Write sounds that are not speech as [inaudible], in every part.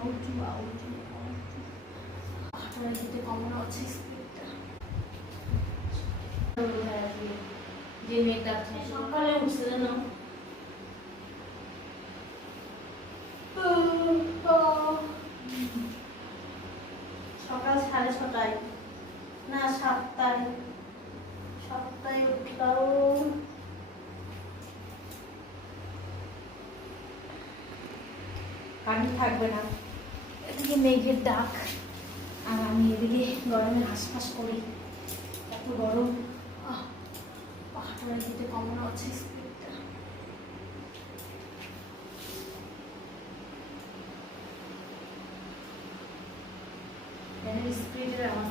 আউচু আউচু আউচু হাঁটার দিতে কমন আছে স্পিডটা যে মেয়েটা সকালে উঠছে জানো সকাল সাড়ে ছটায় না সাতটায় সাতটায় উঠলাম কারেন্ট থাকবে না। এদিকে মেঘের ডাক, আর আমি এদিকে গরমে হাসফাস করি। এত গরম পাহাড়ের দিতে কমন আছে স্পিডটা স্পিডের আওয়াজ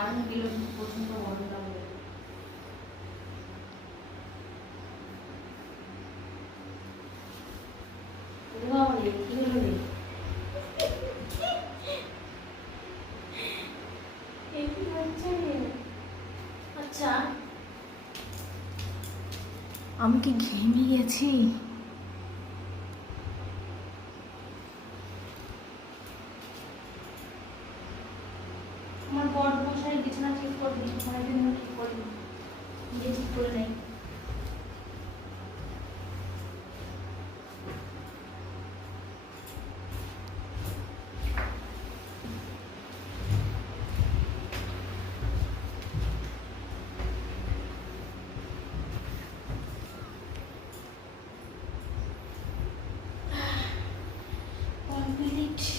কারেন্ট গেলে প্রচণ্ড গরম লাগবে? আচ্ছা। আমি কি ঘেমে গেছি? আমার বড় মশাই বিছানা ঠিক করবি অনেকদিন ধরে ঠিক করিনি নিজে ঠিক করে নেই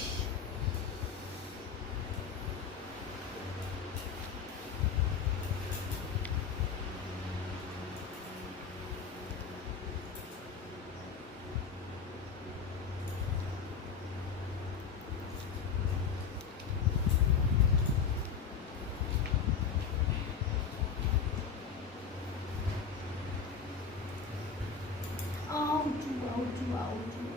[sighs] 熬不啊熬不